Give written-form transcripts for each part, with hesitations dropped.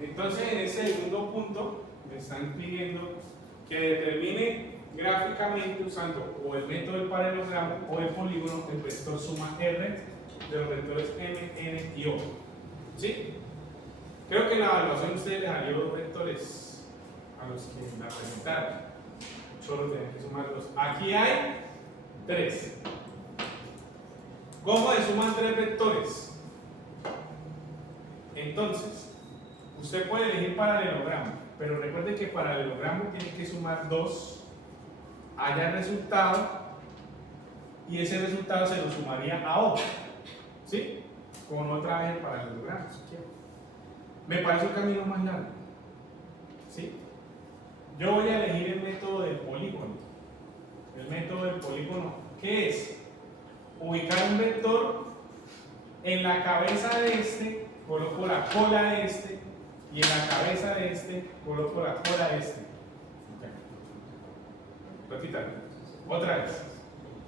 Entonces, en ese segundo punto, me están pidiendo que determine gráficamente usando o el método del paralelogramo o el polígono el vector suma R de los vectores M, N y O. ¿Sí? Creo que en la evaluación ustedes les salió los vectores a los que la presentaron. Solo tienen que sumarlos. Aquí hay 3. ¿Cómo se suman 3 vectores? Entonces, usted puede elegir paralelogramo, pero recuerde que paralelogramo tiene que sumar 2, haya resultado, y ese resultado se lo sumaría a O. ¿Sí? Con otra vez el paralelogramo, si quiere. Me parece un camino más largo. ¿Sí? Yo voy a elegir el método del polígono. El método del polígono, ¿qué es? Ubicar un vector en la cabeza de este, coloco la cola de este, y en la cabeza de este, coloco la cola de este. Okay. Repítalo. Otra vez.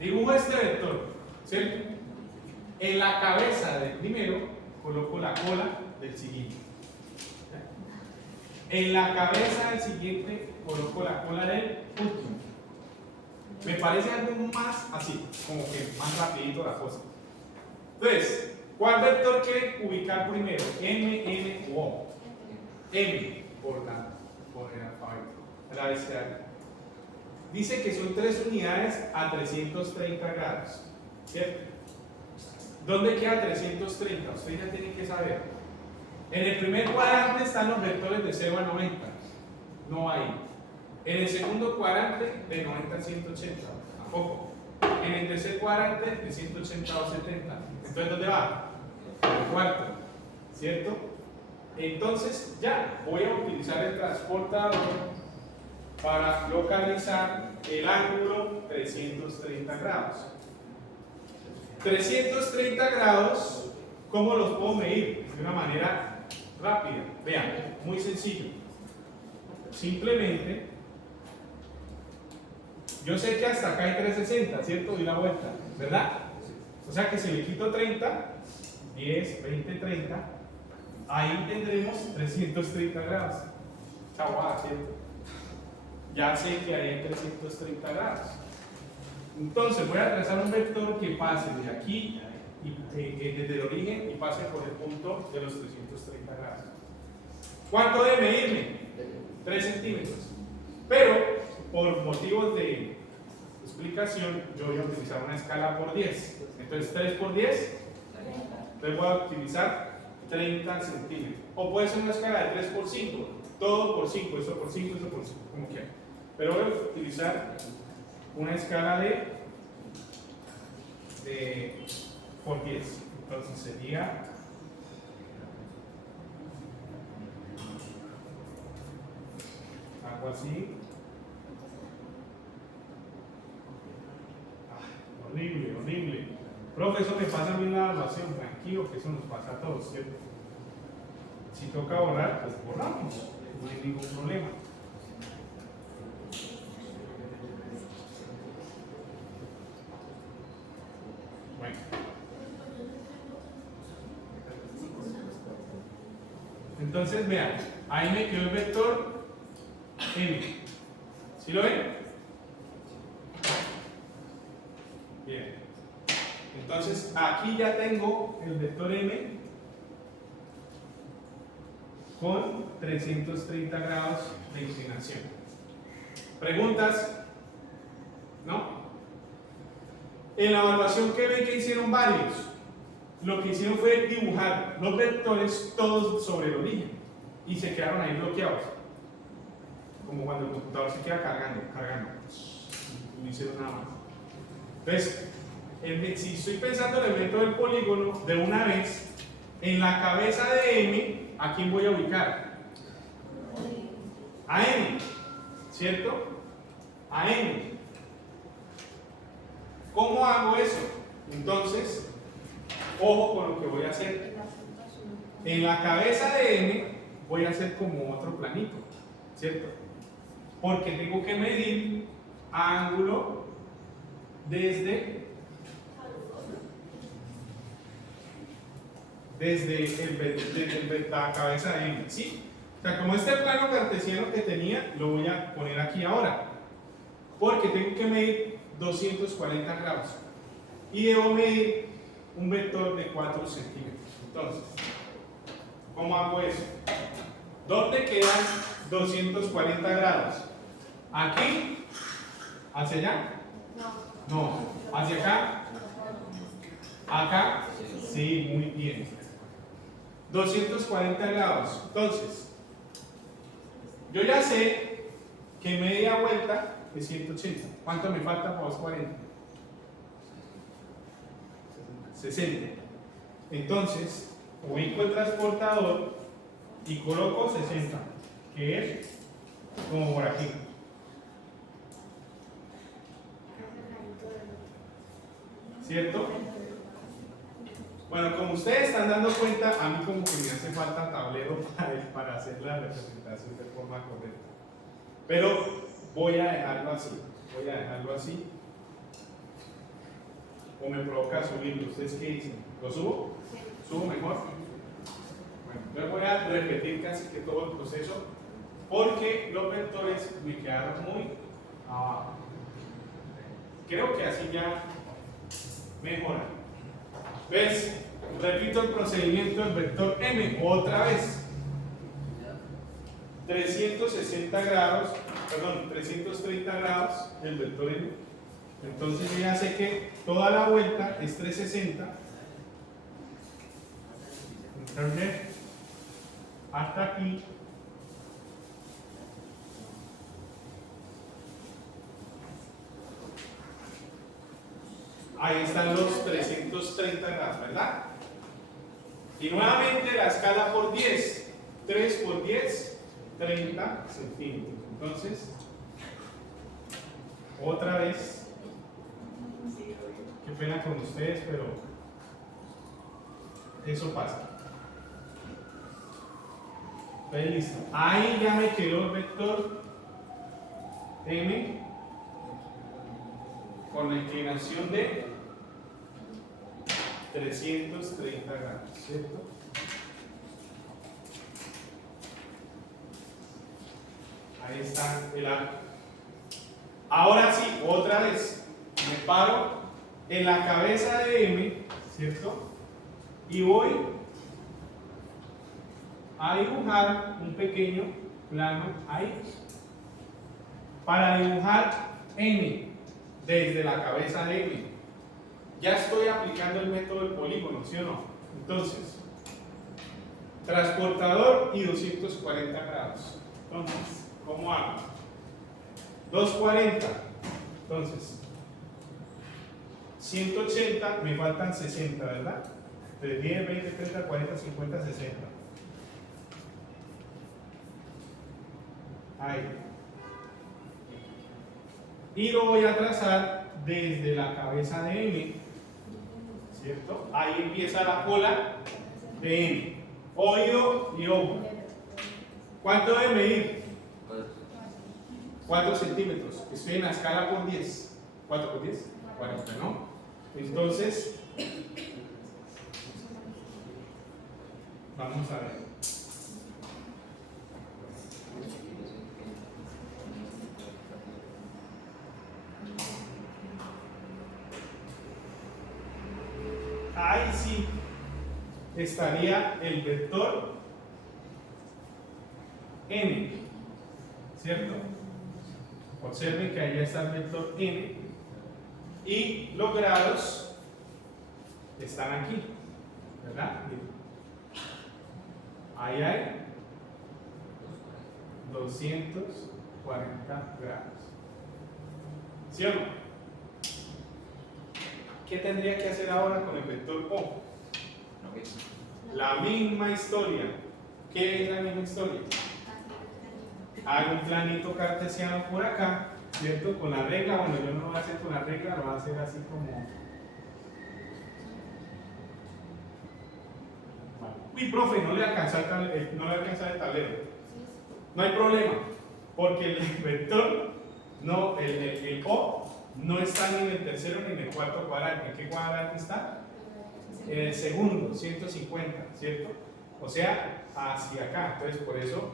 Dibujo este vector, ¿cierto? En la cabeza del primero, coloco la cola del siguiente. En la cabeza del siguiente, coloco la cola del último. Me parece algo más así, como que más rapidito la cosa. Entonces, ¿cuál vector quiere ubicar primero? M, N o O. M, por el alfabeto, el abecedario. Dice que son 3 unidades a 330 grados. ¿Cierto? ¿Dónde queda 330? Ustedes ya tienen que saber. En el primer cuadrante están los vectores de 0 a 90. No hay. En el segundo cuadrante, de 90 a 180. Tampoco. En el tercer cuadrante, de 180 a 70. Entonces, ¿dónde va? En el cuarto. ¿Cierto? Entonces, ya voy a utilizar el transportador para localizar el ángulo 330 grados. 330 grados, ¿cómo los puedo medir? De una manera rápida. Vean, muy sencillo. Simplemente, yo sé que hasta acá hay 360, ¿cierto? Doy la vuelta, ¿verdad? O sea que si le quito 30, 10, 20, 30, ahí tendremos 330 grados. Chaguada, ¿cierto? Ya sé que ahí hay 330 grados. Entonces voy a trazar un vector que pase de aquí, desde el origen, y pase por el punto de los 330 grados. ¿Cuánto debe medirme? 3 centímetros. Pero, por motivos de explicación, yo voy a utilizar una escala por 10. Entonces, 3 por 10, entonces voy a utilizar 30 centímetros. O puede ser una escala de 3 por 5, todo por 5, eso por 5, eso por 5, como quieran. Pero voy a utilizar una escala de por 10. Entonces sería algo así. Horrible, horrible. Profe, eso me pasa a mí en la evaluación. Tranquilo, que eso nos pasa a todos, ¿cierto? Si toca borrar, pues borramos. No hay ningún problema. Bueno. Entonces vean, ahí me quedó el vector M. ¿Sí lo ven? Bien. Entonces aquí ya tengo el vector M con 330 grados de inclinación. ¿Preguntas? ¿No? En la evaluación que ven que hicieron varios, lo que hicieron fue dibujar los vectores todos sobre el origen y se quedaron ahí bloqueados, como cuando el computador se queda cargando, no hicieron nada más. Entonces, si estoy pensando en el método del polígono, de una vez, en la cabeza de M, ¿a quién voy a ubicar? A M, ¿cierto? A M. ¿Cómo hago eso? Entonces, ojo con lo que voy a hacer. En la cabeza de M voy a hacer como otro planito, ¿cierto? Porque tengo que medir ángulo desde la cabeza de M, ¿sí? O sea, como este plano cartesiano que tenía, lo voy a poner aquí ahora. Porque tengo que medir 240 grados. Y debo medir un vector de 4 centímetros. Entonces, ¿cómo hago eso? ¿Dónde quedan 240 grados? ¿Aquí? ¿Hacia allá? No. ¿Hacia acá? ¿Acá? Sí, muy bien. 240 grados. Entonces, yo ya sé que media vuelta es 180. ¿Cuánto me falta para 240? 60. Entonces, ubico el transportador y coloco 60, que es como por aquí. ¿Cierto? Bueno, como ustedes están dando cuenta, a mí como que me hace falta tablero para hacer la representación de forma correcta. Pero voy a dejarlo así. Voy a dejarlo así. O me provoca subirlo. ¿Ustedes qué dicen? ¿Lo subo? ¿Subo mejor? Bueno, yo voy a repetir casi que todo el proceso porque los vectores me quedaron muy abajo. Creo que así ya mejora. ¿Ves? Repito el procedimiento del vector M otra vez. 360 grados, perdón, 330 grados el vector M. Entonces yo ya sé que toda la vuelta es 360. Entonces, hasta aquí. Ahí están los 330 grados, ¿verdad? Y nuevamente la escala por 10. 3 por 10, 30 centímetros. Entonces, otra vez. Qué pena con ustedes, pero eso pasa. Pues listo. Ahí ya me quedó el vector M con la inclinación de 330 grados, ¿cierto? Ahí está el arco. Ahora sí, otra vez, me paro en la cabeza de M, ¿cierto? Y voy a dibujar un pequeño plano ahí para dibujar M desde la cabeza de M. Ya estoy aplicando el método del polígono, ¿sí o no? Entonces, transportador y 240 grados. Entonces, ¿cómo hago? 240. Entonces, 180, me faltan 60, ¿verdad? Entonces, 10, 20, 30, 40, 50, 60. Ahí. Y lo voy a trazar desde la cabeza de M, ¿cierto? Ahí empieza la cola de M. Oído y ojo. ¿Cuánto debe medir? 4 centímetros. Estoy en la escala por 10. ¿4 por 10? 40, ¿no? Entonces, vamos a ver. Ahí sí estaría el vector N, ¿cierto? Observen que ahí está el vector N y los grados están aquí, ¿verdad? Ahí hay 240 grados. ¿Sí o no? ¿Qué tendría que hacer ahora con el vector O? La misma historia. ¿Qué es la misma historia? Hago un planito cartesiano por acá, ¿cierto? Con la regla, bueno, yo no lo voy a hacer con la regla, lo voy a hacer así como... Uy, profe, no le alcanza el tablero. No hay problema, porque el vector, no, el O no está ni en el tercero ni en el cuarto cuadrante. ¿En qué cuadrante está? En el segundo, 150, ¿cierto? O sea, hacia acá. Entonces, por eso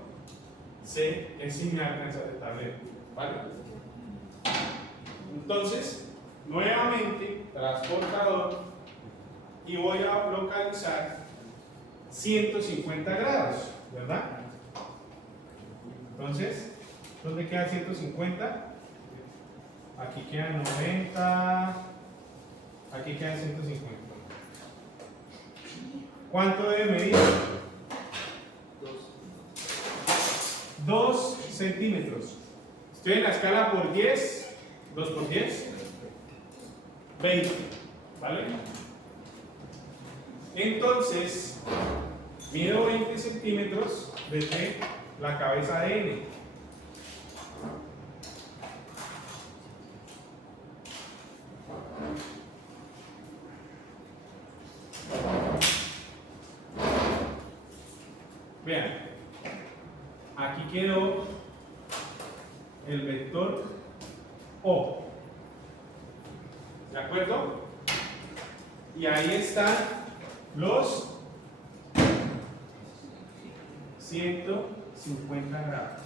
C es si me alcanza el tablero, ¿vale? Entonces, nuevamente, transportador, y voy a localizar 150 grados, ¿verdad? Entonces, ¿dónde queda 150? Aquí queda 90, aquí queda 150. ¿Cuánto debe medir? 2 centímetros. Estoy en la escala por 10, 2 por 10, 20, ¿vale? Entonces, mido 20 centímetros desde la cabeza de N. Vean, aquí quedó el vector O, ¿de acuerdo? Y ahí están los 150 grados.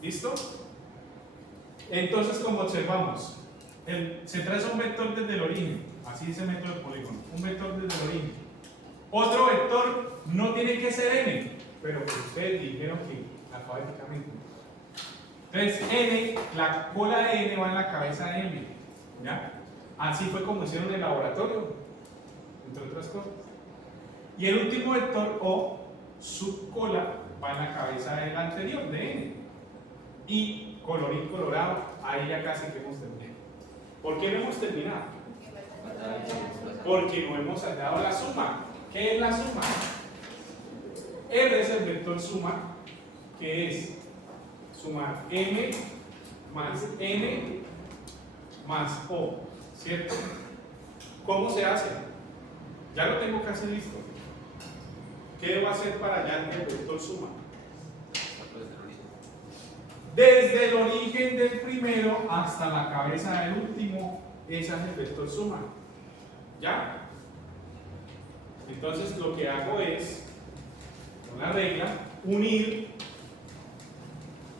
¿Listo? Entonces, como observamos, se traza un vector desde el origen, así dice el método de polígono, un vector desde el origen. Otro vector no tiene que ser n, pero ustedes dijeron que alfabéticamente. Entonces, n, la cola de n va en la cabeza de m, ¿ya? Así fue como hicieron en el laboratorio, entre otras cosas. Y el último vector o, su cola va en la cabeza del anterior, de n. Y colorín colorado, ahí ya casi que hemos terminado. ¿Por qué no hemos terminado? Porque no hemos hallado la suma. ¿Qué es la suma? R es el vector suma, que es sumar m más n más o, ¿cierto? ¿Cómo se hace? Ya lo tengo casi listo. ¿Qué va a hacer para hallar el vector suma? Desde el origen del primero hasta la cabeza del último, ese es el vector suma. ¿Ya? Entonces lo que hago es, una regla, unir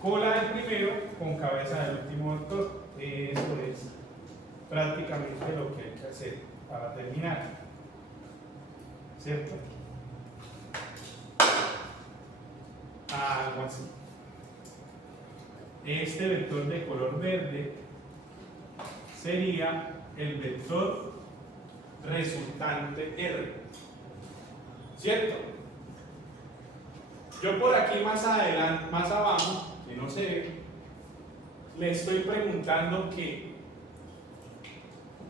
cola del primero con cabeza del último vector. Eso es prácticamente lo que hay que hacer para terminar. ¿Cierto? Algo así. Este vector de color verde sería el vector resultante R, ¿cierto? Yo por aquí más adelante, más abajo, que no se ve, le estoy preguntando que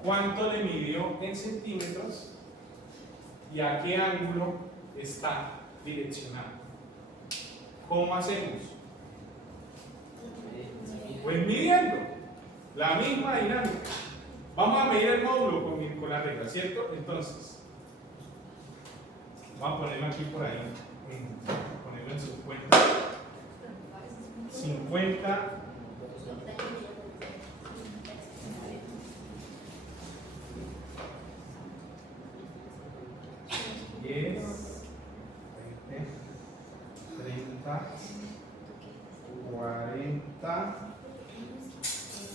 cuánto le midió en centímetros y a qué ángulo está direccionado. ¿Cómo hacemos? Pues midiendo, la misma dinámica. Vamos a medir el módulo con la regla, ¿cierto? Entonces, vamos a ponerlo aquí por ahí, ponerlo en 50. 50. $10, 20, 30, 40.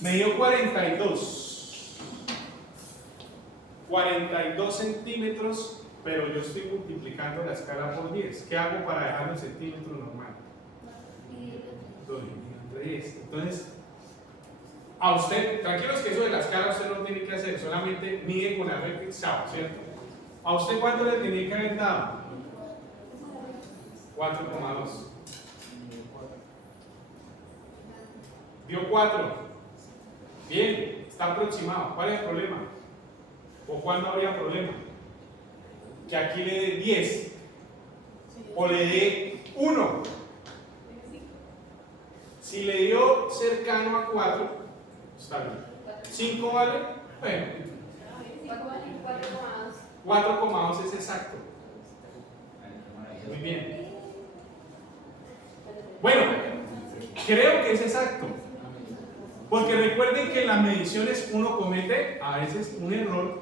Me dio 42 centímetros, pero yo estoy multiplicando la escala por 10. ¿Qué hago para dejarlo en centímetros normal? Entonces, a usted, tranquilos que eso de la escala usted no tiene que hacer, solamente mide con la regla, ¿cierto? ¿A usted cuánto le tenía que haber dado? 4,2. Dio 4. Bien, está aproximado. ¿Cuál es el problema? ¿O cuándo habría problema? Que aquí le dé 10 o le dé 1. Si le dio cercano a 4, está bien. 5 vale, bueno. 4,2 es exacto. Muy bien. Bueno, creo que es exacto. Porque recuerden que en las mediciones uno comete a veces un error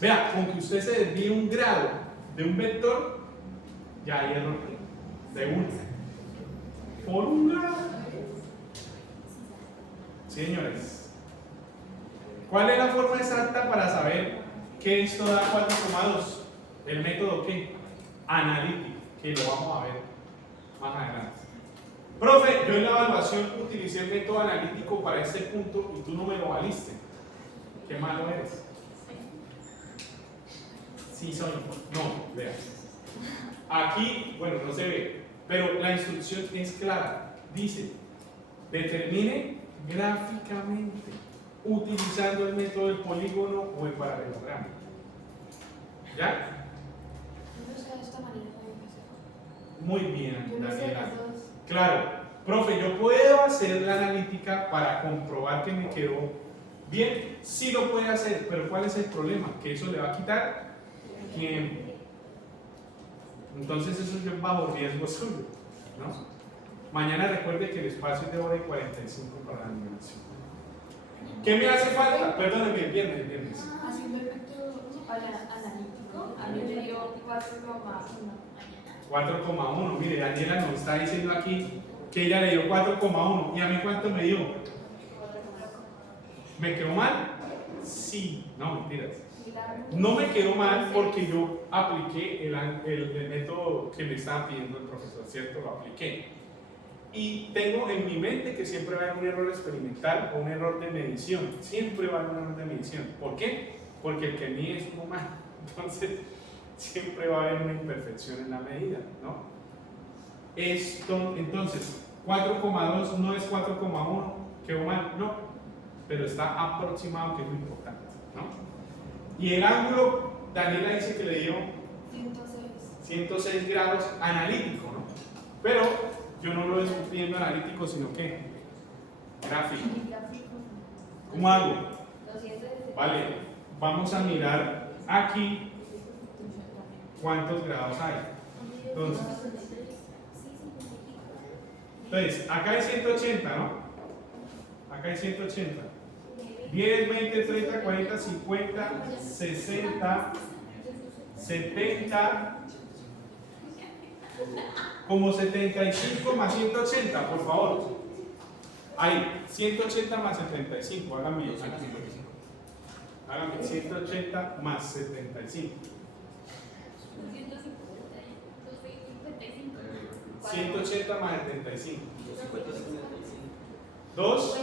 Vea, con que usted se desvíe un grado de un vector, ya hay error de 1. Por un grado. Señores, ¿cuál es la forma exacta para saber que esto da 4,2? El método ¿qué? Analítico, que lo vamos a ver más adelante. Profe, yo en la evaluación utilicé el método analítico para este punto y tú no me lo valiste. Qué malo eres. Sí soy. No, vea. Aquí, bueno, no se ve, pero la instrucción es clara. Dice, determine gráficamente utilizando el método del polígono o el paralelogramo. ¿Ya? Muy bien, Daniela. Claro, profe, yo puedo hacer la analítica para comprobar que me quedó bien. Sí lo puede hacer, pero ¿cuál es el problema? Que eso le va a quitar tiempo. Entonces eso es bajo riesgo suyo, ¿no? Mañana recuerde que el espacio es de hora y 45 para la animación. ¿Qué me hace falta? Perdónenme, el viernes. Haciendo el método analítico, a mí me dio 4,1. 4,1. Mire, Daniela nos está diciendo aquí que ella le dio 4,1. ¿Y a mí cuánto me dio? ¿Me quedó mal? Sí. No, mentiras. No me quedó mal porque yo apliqué el método que me estaba pidiendo el profesor, ¿cierto? Lo apliqué. Y tengo en mi mente que siempre va a haber un error experimental o un error de medición. Siempre va a haber un error de medición. ¿Por qué? Porque el que mide es un humano. Entonces, siempre va a haber una imperfección en la medida, ¿no? Entonces, 4,2 no es 4,1, ¿quedó mal? No, pero está aproximado, que es lo importante, ¿no? Y el ángulo, Daniela dice que le dio 106 grados analítico, ¿no? Pero yo no lo estoy pidiendo analítico, sino que gráfico. ¿Cómo hago? Vale, vamos a mirar aquí cuántos grados hay. Entonces, acá hay 180, ¿no? Acá hay 180. 10, 20, 30, 40, 50, 60, 70, como 75 más 180, por favor. Ahí, 180 más 75, háganme 155. Háganme 180 más 75. 180 más 75. 2.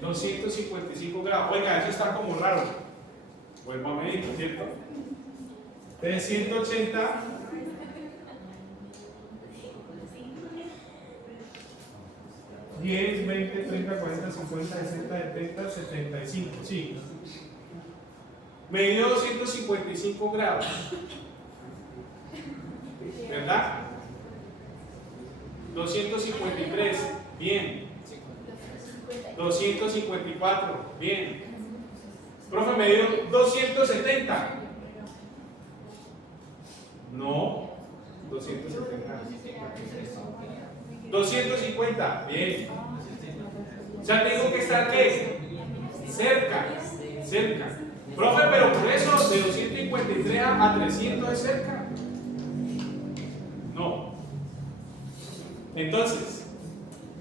255 grados. Oiga, eso está como raro. Vuelvo a medir, ¿cierto? De 180 10, 20, 30, 40, 50, 60, 70, 75. Sí. Me dio 255 grados. ¿Verdad? 253. Bien. 254. Bien. Profe, me dio 270. No. 270. 250. Bien. Ya tengo que estar ¿qué? Cerca. Cerca. Profe, pero por eso de 253 a 300 es cerca. No. Entonces,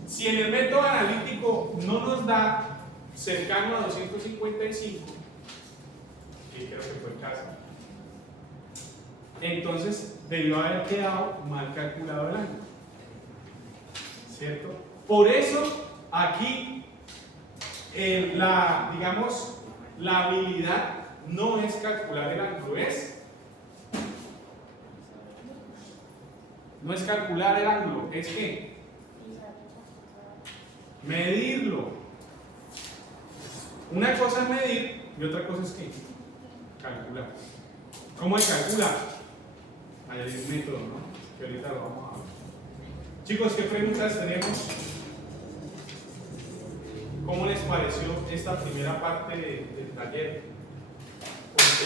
si en el método analítico no nos da cercano a 255, que creo que fue el caso, entonces debió haber quedado mal calculado el ángulo, ¿cierto? Por eso aquí digamos, la habilidad no es calcular el ángulo, no es calcular el ángulo, es que medirlo. Una cosa es medir y otra cosa es que calcular. ¿Cómo se calcula? Hay un método, ¿no? Que ahorita lo vamos a ver. Chicos, ¿qué preguntas tenemos? ¿Cómo les pareció esta primera parte del taller? ¿Os